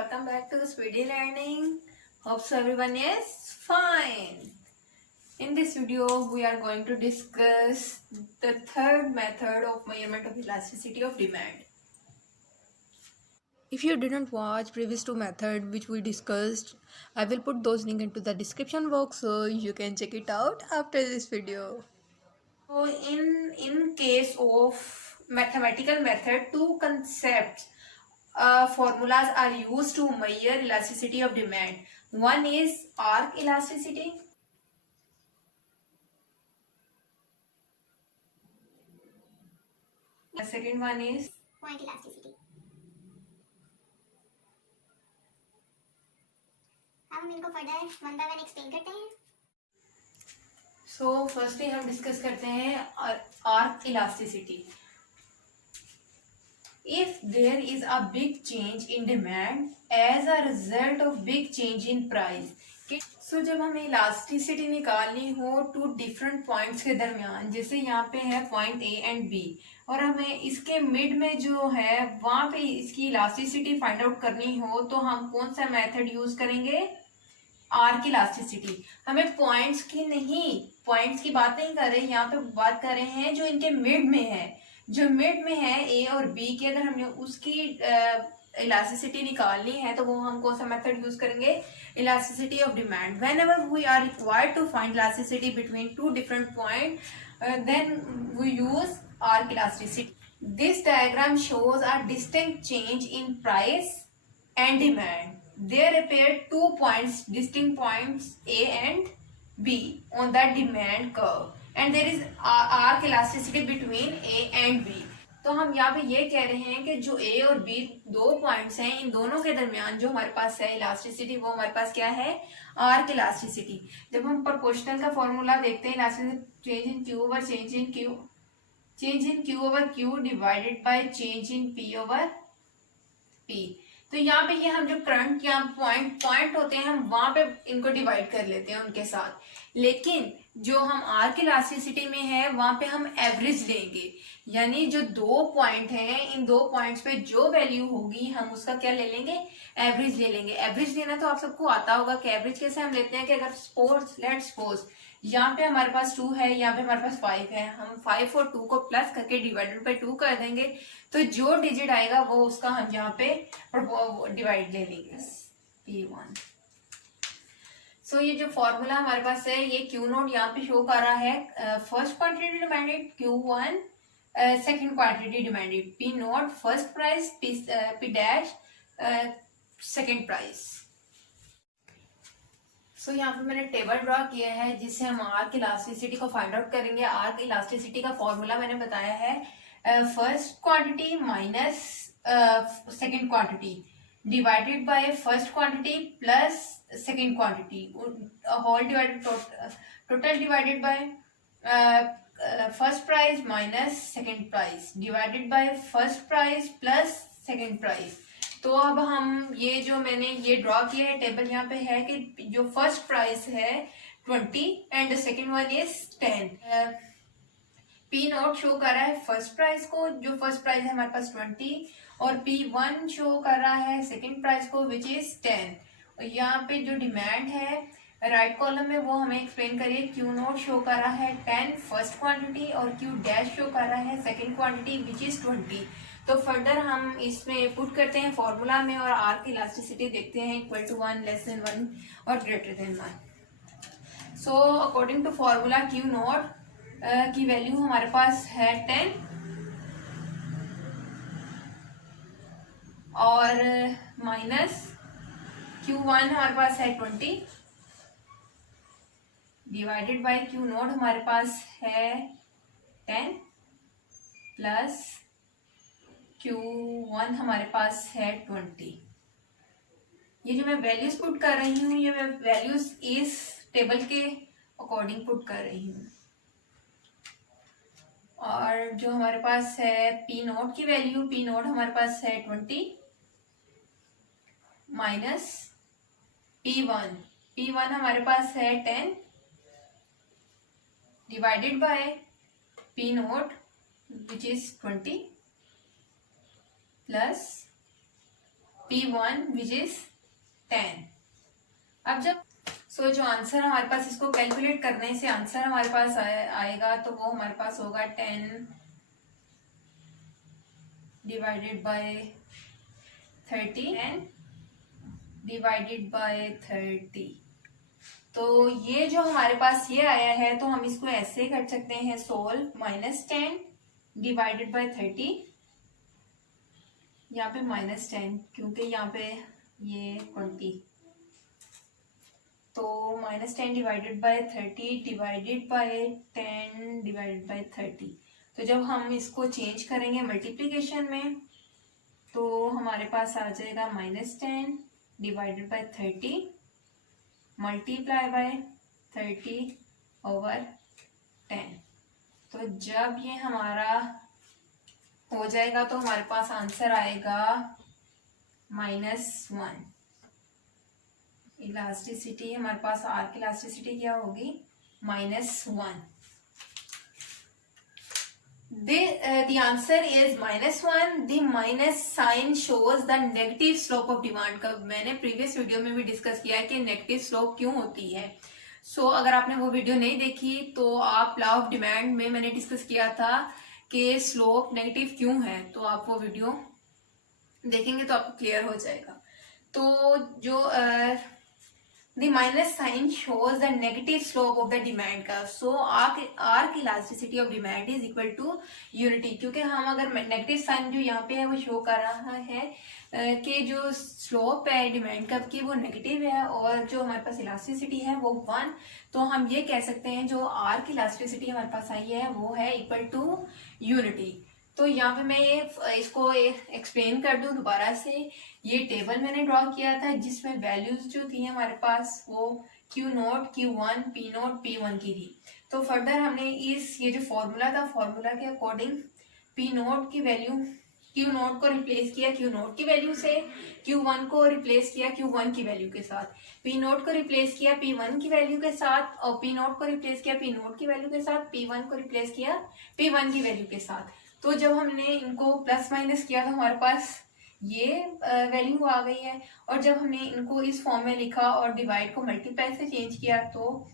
welcome back to Speedy Learning. Hope so everyone is fine. In this video, we are going to discuss the third method of measurement of elasticity of demand. If you didn't watch previous two methods which we discussed, I will put those links into the description box so you can check it out after this video. So in case of mathematical method, two concepts formulas are used to measure elasticity of demand. One is arc elasticity. The second one is point elasticity. अब हम इनको further one by one explain करते हैं. So firstly हम discuss करते हैं arc elasticity. If there is a big change in demand as a result of big change in price, so जब हमें इलास्टिसिटी निकालनी हो टू डिफरेंट पॉइंट्स के दरमियान, जैसे यहाँ पे है पॉइंट ए एंड बी और हमें इसके मिड में जो है वहां पे इसकी इलास्टिसिटी फाइंड आउट करनी हो, तो हम कौन सा मेथड यूज करेंगे? Arc elasticity. हमें पॉइंट्स की की बात नहीं कर रहे, यहाँ पे बात कर रहे हैं जो इनके मिड में है. जो मिड में है ए और बी के, अगर हमने उसकी इलास्टिसिटी निकालनी है तो वो हम कौन सा मेथड यूज करेंगे? Elasticity of demand. Whenever we are required to find elasticity between two different point, then we use arc elasticity. This diagram shows a distinct change in price and demand. There appear 2 points, distinct points A and B on that demand curve, and there is arc elasticity between A and B. तो हम यहाँ पे ये कह रहे हैं कि जो A और B दो पॉइंट्स हैं, इन दोनों के दरमियान जो हमारे पास है इलास्टिसिटी, वो हमारे पास क्या है? Arc elasticity. जब हम प्रोपोर्शनल का फॉर्मूला देखते हैं, elasticity change in Q over change in Q over Q divided by change in P over P. तो यहाँ पे ये हम जो करंट या पॉइंट होते हैं, हम वहां पे इनको डिवाइड कर लेते हैं उनके साथ. लेकिन जो हम आर्क इलास्टिसिटी में है वहां पे हम एवरेज लेंगे, यानी जो दो पॉइंट हैं, इन दो पॉइंट्स पे जो वैल्यू होगी हम उसका क्या ले लेंगे? एवरेज ले लेंगे. एवरेज लेना तो आप सबको आता होगा कि एवरेज कैसे हम लेते हैं कि अगर लेट्स सपोज यहाँ पे हमारे पास 2 है, यहाँ पे हमारे पास 5 है, हम 5 और 2 को प्लस करके डिवाइडेड बाय 2 कर देंगे, तो जो डिजिट आएगा वो उसका हम यहाँ पे डिवाइड ले लेंगे P1. सो ये जो फॉर्मूला हमारे पास है, ये Q नोट यहाँ पे शो कर रहा है. First quantity demanded Q1, second quantity demanded P note first price, P dash second price. So यहाँ पे मैंने टेबल ड्रॉ किया है जिससे हम आर्क इलास्टिसिटी को फाइंड आउट करेंगे. आर्क इलास्टिसिटी का फॉर्मूला मैंने बताया है, first quantity minus second quantity divided by first quantity plus second quantity whole divided total divided by first price minus second price divided by first price plus second price. तो अब हम ये जो मैंने ये ड्रॉ किया है टेबल, यहाँ पे है कि जो फर्स्ट प्राइस है 20 and second one is 10. P note show कर रहा है फर्स्ट प्राइस को, जो फर्स्ट प्राइस है हमारे पास 20, और P1 शो कर रहा है सेकेंड प्राइस को विच इज 10. और यहाँ पे जो डिमांड है राइट कॉलम में वो हमें एक्सप्लेन करिए. Q नोट शो कर रहा है 10 फर्स्ट क्वांटिटी और Q डैश शो कर रहा है सेकेंड क्वांटिटी विच इज 20. तो फर्दर हम इसमें पुट करते हैं फॉर्मूला में और आर्क इलास्टिसिटी देखते हैं इक्वल टू 1, लेस देन 1 और greater than 1. So according to formula Q nought की वैल्यू हमारे पास है 10 और माइनस Q1 हमारे पास है 20 डिवाइडेड बाय Q नोट हमारे पास है 10 प्लस Q1 हमारे पास है 20. ये जो मैं वैल्यूज पुट कर रही हूँ, ये मैं वैल्यूज इस टेबल के अकॉर्डिंग पुट कर रही हूँ. और जो हमारे पास है P नोट की वैल्यू, P नोट हमारे पास है 20 माइनस P1 हमारे पास है 10 divided by P note which is 20 plus P1 which is 10। अब जब जो आंसर हमारे पास, इसको कैलकुलेट करने से आंसर हमारे पास आएगा तो वो हमारे पास होगा 10 divided by 30 and divided by 30। तो ये जो हमारे पास ये आया है तो हम इसको ऐसे कर सकते हैं सोल्व, -10 डिवाइडेड बाय 30, यहाँ पे -10 क्योंकि यहाँ पे ये 20, तो -10 divided by 30 divided by 10 divided by 30। तो जब हम इसको चेंज करेंगे मल्टीप्लिकेशन में तो हमारे पास आ जाएगा -10 divided by 30 multiply by 30 over 10। तो जब ये हमारा हो जाएगा तो हमारे पास आंसर आएगा -1। इलास्टिसिटी हमारे पास आर की इलास्टिसिटी क्या होगी, -1। The answer is -1. The minus sign shows the negative slope of demand curve। मैंने प्रीवियस वीडियो में भी डिस्कस किया है कि नेगेटिव स्लोप क्यों होती है। अगर आपने वो वीडियो नहीं देखी तो आप लॉ ऑफ डिमांड में मैंने डिस्कस किया था कि स्लोप नेगेटिव क्यों है, तो आप वो वीडियो देखेंगे तो आपको क्लियर हो जाएगा। तो जो the minus sign shows the negative slope of the demand curve, so arc elasticity of demand is equal to unity। क्योंकि हम अगर नेगेटिव साइन जो यहाँ पे है वो शो कर रहा है कि जो स्लोप है डिमांड कर्व की वो नेगेटिव है और जो हमारे पास इलास्टिसिटी है वो 1, तो हम ये कह सकते हैं जो आर्क इलास्टिसिटी हमारे पास आई है वो है इक्वल टू यूनिटी। तो यहाँ पे मैं इसको एक्सप्लेन कर दूं दोबारा से। ये टेबल मैंने ड्रॉ किया था जिसमें वैल्यूज जो थी हमारे पास वो Q0, Q1, P0, P1 की थी। तो फर्दर हमने ये जो फॉर्मूला था, फॉर्मूला के अकॉर्डिंग P0 की वैल्यू, Q0 को रिप्लेस किया Q0 की वैल्यू से, Q1 को रिप्लेस किया Q1 की वैल्यू के साथ, P0 को रिप्लेस किया P1 की वैल्यू के साथ, और P0 को रिप्लेस किया P0 की वैल्यू के साथ, P1 को रिप्लेस किया P1 की वैल्यू के साथ। तो जब हमने इनको प्लस माइनस किया तो हमारे पास ये वैल्यू आ गई है, और जब हमने इनको इस फॉर्म में लिखा और डिवाइड को मल्टीप्लाई से चेंज किया तो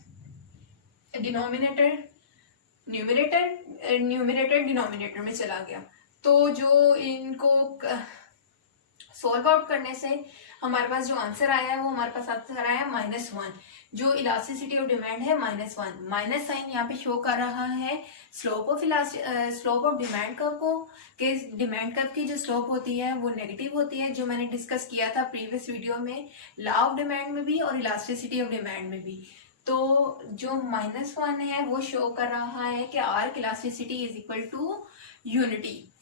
डिनोमिनेटर न्यूमरेटर डिनोमिनेटर में चला गया। तो जो इनको सोल्व आउट करने से हमारे पास जो आंसर आया है वो हमारे पास आंसर आया है -1। जो इलास्टिसिटी ऑफ डिमांड है -1, माइनस साइन यहाँ पे शो कर रहा है स्लोप ऑफ डिमांड कर्व को, कि डिमांड कर्व की जो स्लोप होती है वो नेगेटिव होती है, जो मैंने डिस्कस किया था प्रीवियस वीडियो में लॉ ऑफ डिमांड में भी और इलास्टिसिटी ऑफ डिमांड में भी। तो जो -1 है वो शो कर रहा है कि arc elasticity is equal to unity.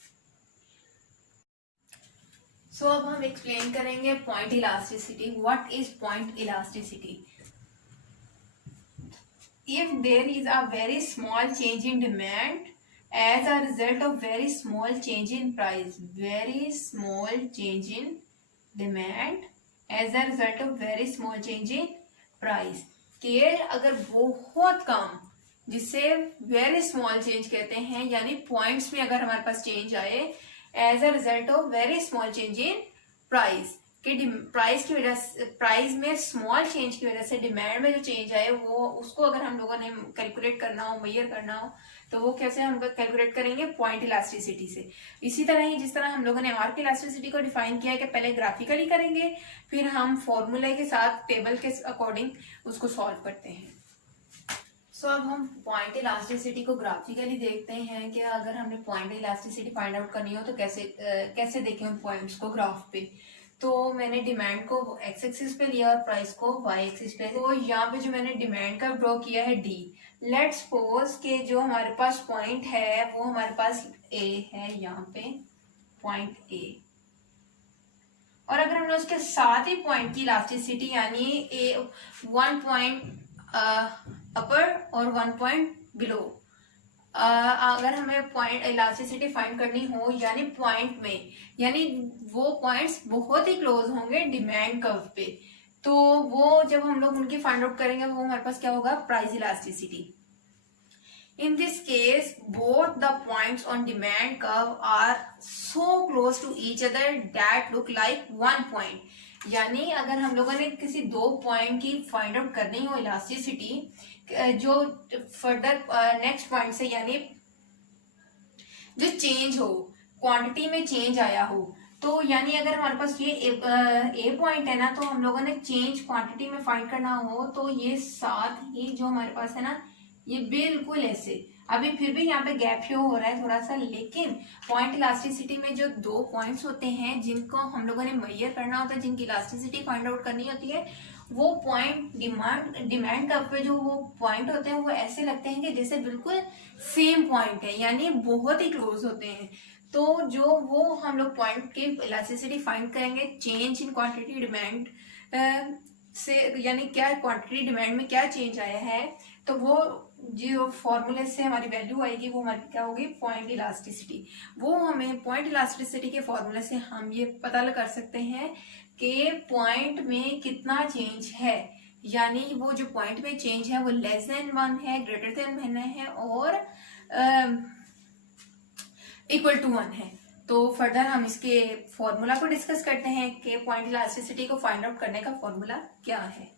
अब हम एक्सप्लेन करेंगे point elasticity. What is point elasticity? If there is a very small change in demand as a result of very small change in price, very small change in demand as a result of very small change in price, कि अगर बहुत कम, जिसे very small change कहते हैं, यानी points में अगर हमारे पास चेंज आए as a result of very small change in price, कि प्राइस की वजह से, प्राइस में स्मॉल चेंज की वजह से डिमांड में जो चेंज आए वो उसको अगर हम लोगों ने कैलकुलेट करना हो, मेजर करना हो, तो वो कैसे हम कैलकुलेट करेंगे? पॉइंट इलास्टिसिटी से। इसी तरह ही जिस तरह हम लोगों ने आर्क इलास्टिसिटी को डिफाइन किया है कि पहले ग्राफिकली करेंगे फिर हम फॉर्मूले के साथ टेबल के अकॉर्डिंग उसको सॉल्व करते हैं। अब हम पॉइंट इलास्टिसिटी को ग्राफिकली देखते हैं कि अगर हमने पॉइंट इलास्टिसिटी फाइंड आउट करनी हो तो कैसे देखें उन पॉइंट्स को ग्राफ पे। तो मैंने डिमांड को एक्स एक्सिस पे लिया और प्राइस को वाई एक्सिस पे। तो यहाँ पे जो मैंने डिमांड का ड्रॉ किया है डी। लेट्स सपोज के जो हमारे पास पॉइंट है वो हमारे पास ए है, यहाँ पे पॉइंट ए, और अगर हमने उसके साथ ही पॉइंट की इलास्टिसिटी यानी ए 1 पॉइंट अपर और 1 पॉइंट बिलो, अगर हमें पॉइंट इलास्टिसिटी फाइंड करनी हो यानी पॉइंट में, यानी वो पॉइंट्स बहुत ही क्लोज होंगे डिमांड कर्व पे, तो वो जब हम लोग उनकी फाइंड आउट करेंगे वो हमारे पास क्या होगा? Price elasticity. In this case, both the points on demand curve are so close to each other that look like one point. यानी अगर हम लोगों ने किसी दो पॉइंट की फाइंड आउट करनी हो इलास्टिसिटी, जो फर्दर नेक्स्ट पॉइंट से यानी जो चेंज हो, क्वांटिटी में चेंज आया हो, तो यानी अगर हमारे पास ये ए पॉइंट है ना, तो हम लोगों ने चेंज क्वांटिटी में फाइंड करना हो तो ये साथ ही जो हमारे पास है ना, ये बिल्कुल ऐसे, अभी फिर भी यहाँ पे गैप शो हो रहा है थोड़ा सा, लेकिन पॉइंट इलास्टिसिटी में जो दो पॉइंट्स होते हैं जिनको हम लोगों ने मेजर करना होता है, जिनकी इलास्टिसिटी फाइंड आउट करनी होती है, वो पॉइंट डिमांड कर्व पे जो वो पॉइंट होते हैं वो ऐसे लगते हैं कि जैसे बिल्कुल सेम पॉइंट है, यानी बहुत ही क्लोज होते हैं। तो जो वो हम लोग पॉइंट की इलास्टिसिटी फाइंड करेंगे चेंज इन क्वांटिटी डिमांड से, यानी क्या क्वांटिटी डिमांड में क्या चेंज आया है, तो वो जो फॉर्मूले से हमारी वैल्यू आएगी वो हमारी क्या होगी, पॉइंट इलास्टिसिटी। वो हमें पॉइंट इलास्टिसिटी के फॉर्मूले से हम ये पता कर सकते हैं कि पॉइंट में कितना चेंज है, यानी वो जो पॉइंट में चेंज है वो लेस देन 1 है, ग्रेटर देन 1 है और इक्वल टू 1 है। तो फर्दर हम इसके फॉर्मूला को डिस्कस करते हैं कि पॉइंट इलास्टिसिटी को फाइंड आउट करने का फॉर्मूला क्या है।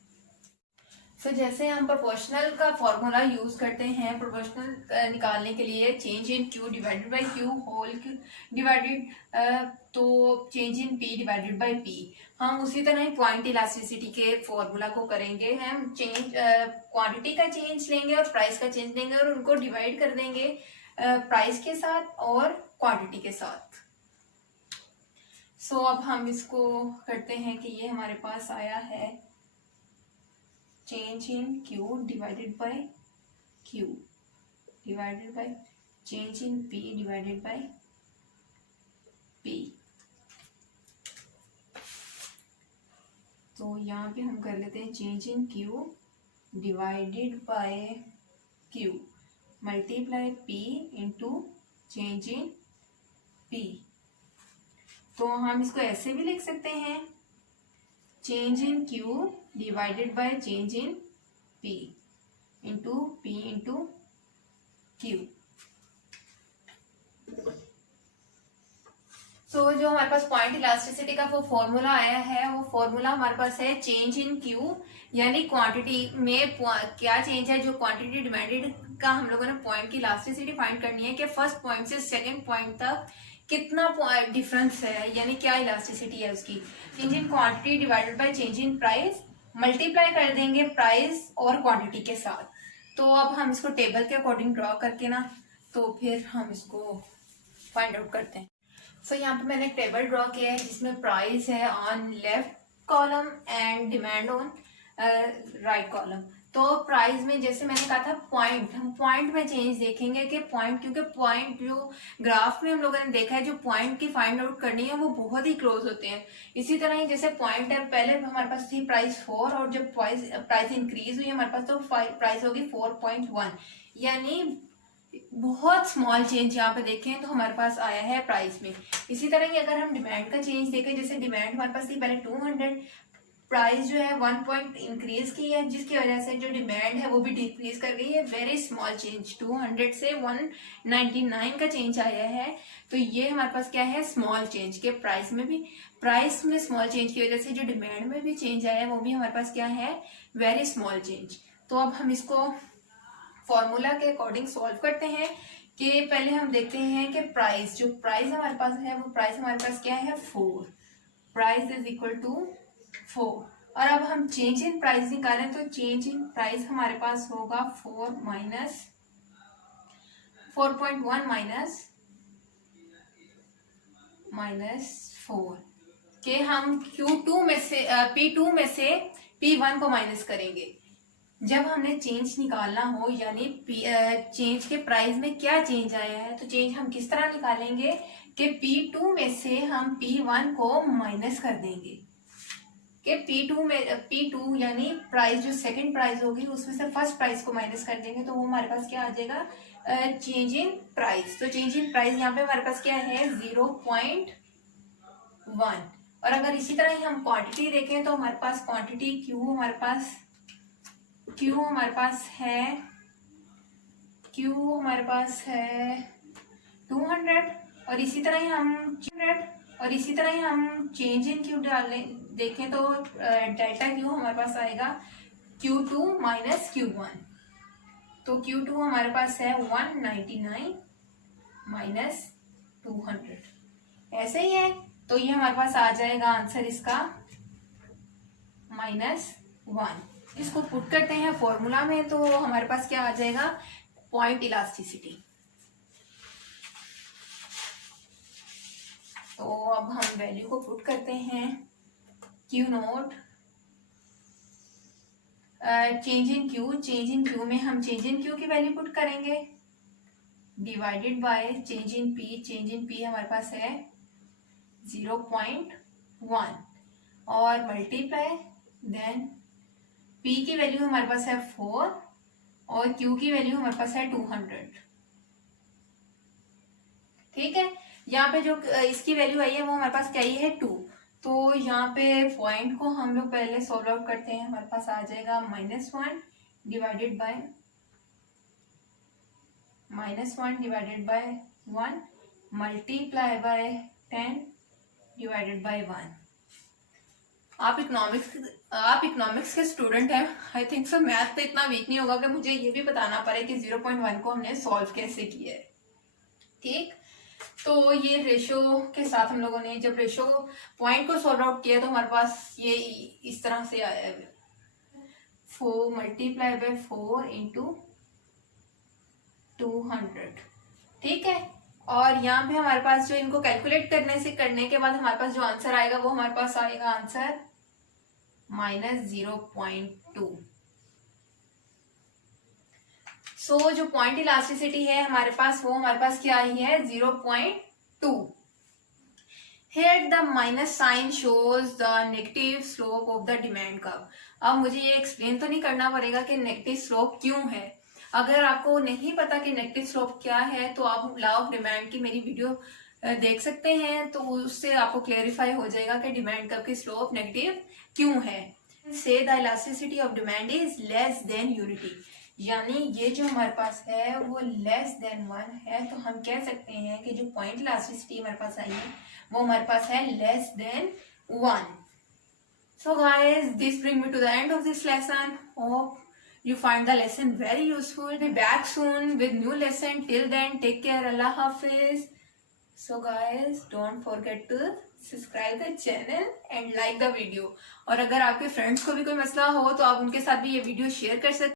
तो जैसे हम प्रोपोर्शनल का फॉर्मूला यूज करते हैं प्रोपोर्शनल निकालने के लिए, change in Q divided by Q whole Q divided, तो change in P divided by P, हम उसी तरह ही पॉइंट इलास्टिसिटी के फॉर्मूला को करेंगे। हम चेंज क्वांटिटी का चेंज लेंगे और प्राइस का चेंज लेंगे और उनको डिवाइड कर देंगे प्राइस के साथ और क्वांटिटी के साथ। सो अब हम इसको करते हैं कि ये हमारे पास आया है change in Q divided by Q divided by change in P divided by P। तो यहाँ पे हम कर लेते हैं change in Q divided by Q multiply P into change in P। तो हम इसको ऐसे भी लिख सकते हैं change in Q divided by change in P into Q। सो जो हमारे पास पॉइंट इलास्टिसिटी का वो फॉर्मूला आया है, वो फॉर्मूला हमारे पास है चेंज इन Q, यानी क्वांटिटी में क्या चेंज है, जो क्वांटिटी डिमांडेड का हम लोगों ने पॉइंट की इलास्टिसिटी फाइंड करनी है कि फर्स्ट पॉइंट से सेकंड पॉइंट तक कितना डिफरेंस है, यानी क्या इलास्टिसिटी है उसकी। Change in quantity divided by change in price, multiply कर देंगे प्राइस और क्वांटिटी के साथ। तो अब हम इसको टेबल के अकॉर्डिंग ड्रॉ करके ना, तो फिर हम इसको फाइंड आउट करते हैं। सो यहाँ पे मैंने एक टेबल ड्रॉ किया है जिसमें प्राइस है on left column and demand on right column. तो प्राइस में जैसे मैंने कहा था पॉइंट, हम पॉइंट में चेंज देखेंगे कि पॉइंट, क्योंकि पॉइंट जो ग्राफ में हम लोगों ने देखा है जो पॉइंट की फाइंड आउट करनी है वो बहुत ही क्लोज होते हैं। इसी तरह ही जैसे पॉइंट है, पहले हमारे पास थी प्राइस 4 और जब प्राइस इंक्रीज हुई हमारे पास तो प्राइस होगी 4.1, यानी बहुत स्मॉल चेंज यहाँ पे देखें तो हमारे पास आया है प्राइस में। इसी तरह ही अगर हम डिमांड का चेंज देखें, जैसे डिमांड हमारे पास थी पहले 200, प्राइस जो है 1 पॉइंट इंक्रीज की है, जिसकी वजह से जो डिमांड है वो भी डिक्रीज कर गई है। वेरी स्मॉल चेंज, 200 से 199 का चेंज आया है। तो ये हमारे पास क्या है, स्मॉल चेंज के प्राइस में भी, प्राइस में स्मॉल चेंज की वजह से जो डिमांड में भी चेंज आया है वो भी हमारे पास क्या है, वेरी स्मॉल चेंज। तो अब हम इसको फॉर्मूला के अकॉर्डिंग सॉल्व करते हैं कि पहले हम देखते हैं कि प्राइस, जो प्राइस हमारे पास है वो प्राइस हमारे पास क्या है 4, प्राइस इज इक्वल टू 4। और अब हम चेंज इन प्राइस निकालें तो चेंज इन प्राइस हमारे पास होगा 4.1 माइनस 4 के हम Q2 में से P2 में से P1 को माइनस करेंगे। जब हमने चेंज निकालना हो, यानी चेंज के प्राइस में क्या चेंज आया है, तो चेंज हम किस तरह निकालेंगे कि P2 में से हम P1 को माइनस कर देंगे कि P2 यानी प्राइस जो सेकंड प्राइस होगी उसमें से फर्स्ट प्राइस को माइनस कर देंगे, तो वो हमारे पास क्या आ जाएगा, चेंज इन प्राइस। तो चेंज इन प्राइस यहाँ पे हमारे पास क्या है 0.1। और अगर इसी तरह ही हम क्वांटिटी देखें तो हमारे पास क्वांटिटी Q हमारे पास है Q हमारे पास है 200 और इसी तरह ही हम चेंज इन Q देखें तो डेल्टा Q हमारे पास आएगा Q2 माइनस Q1। तो Q2 हमारे पास है 199 माइनस 200, ऐसे ही है। तो ये हमारे पास आ जाएगा आंसर इसका -1। इसको पुट करते हैं फॉर्मूला में तो हमारे पास क्या आ जाएगा, पॉइंट इलास्टिसिटी। तो अब हम वैल्यू को पुट करते हैं, Q note change in Q में हम चेंज इन Q की वैल्यू पुट करेंगे divided by change in P हमारे पास है 0.1 और मल्टीप्लाई देन P की वैल्यू हमारे पास है 4 और Q की वैल्यू हमारे पास है 200। ठीक है, यहाँ पे जो इसकी वैल्यू आई है वो हमारे पास क्या आई है 2। तो यहाँ पे पॉइंट को हम लोग पहले सॉल्व आउट करते हैं, हमारे पास आ जाएगा -1 divided by 1 multiply by 10 divided by 1। आप इकोनॉमिक्स के स्टूडेंट हैं, आई थिंक सो मैथ पे इतना वीक नहीं होगा कि मुझे ये भी बताना पड़े कि 0.1 को हमने सॉल्व कैसे किया है। ठीक, तो ये रेशो के साथ हम लोगों ने जब रेशो पॉइंट को सॉल्व आउट किया तो हमारे पास ये इस तरह से आया है 4 मल्टीप्लाई बाय 4 इंटू 200। ठीक है, और यहाँ पे हमारे पास जो इनको कैलकुलेट करने के बाद हमारे पास जो आंसर आएगा वो हमारे पास आएगा आंसर -0.2। सो जो पॉइंट इलास्टिसिटी है हमारे पास वो हमारे पास क्या आई है 0.2। Here the minus sign shows the negative slope of the demand curve। अब मुझे ये एक्सप्लेन तो नहीं करना पड़ेगा कि नेगेटिव स्लोप क्यों है। अगर आपको नहीं पता कि नेगेटिव स्लोप क्या है तो आप लॉ ऑफ डिमांड की मेरी वीडियो देख सकते हैं, तो उससे आपको क्लेरिफाई हो जाएगा कि डिमांड कर्व की स्लोप नेगेटिव क्यों है। से the elasticity of demand is less than unity, यानी ये जो हमारे पास है वो लेस देन 1 है, तो हम कह सकते हैं कि जो पॉइंट इलास्टिसिटी हमारे पास आई है वो हमारे पास है less than 1। So guys, this brings me to the end of this lesson. Hope you find the lesson very useful. Be back soon with new lesson. Till then, take care. Allah Hafiz. So guys, don't forget to subscribe the channel and like the video. और अगर आपके friends को भी कोई मसला हो तो आप उनके साथ भी ये वीडियो शेयर कर सकते हैं।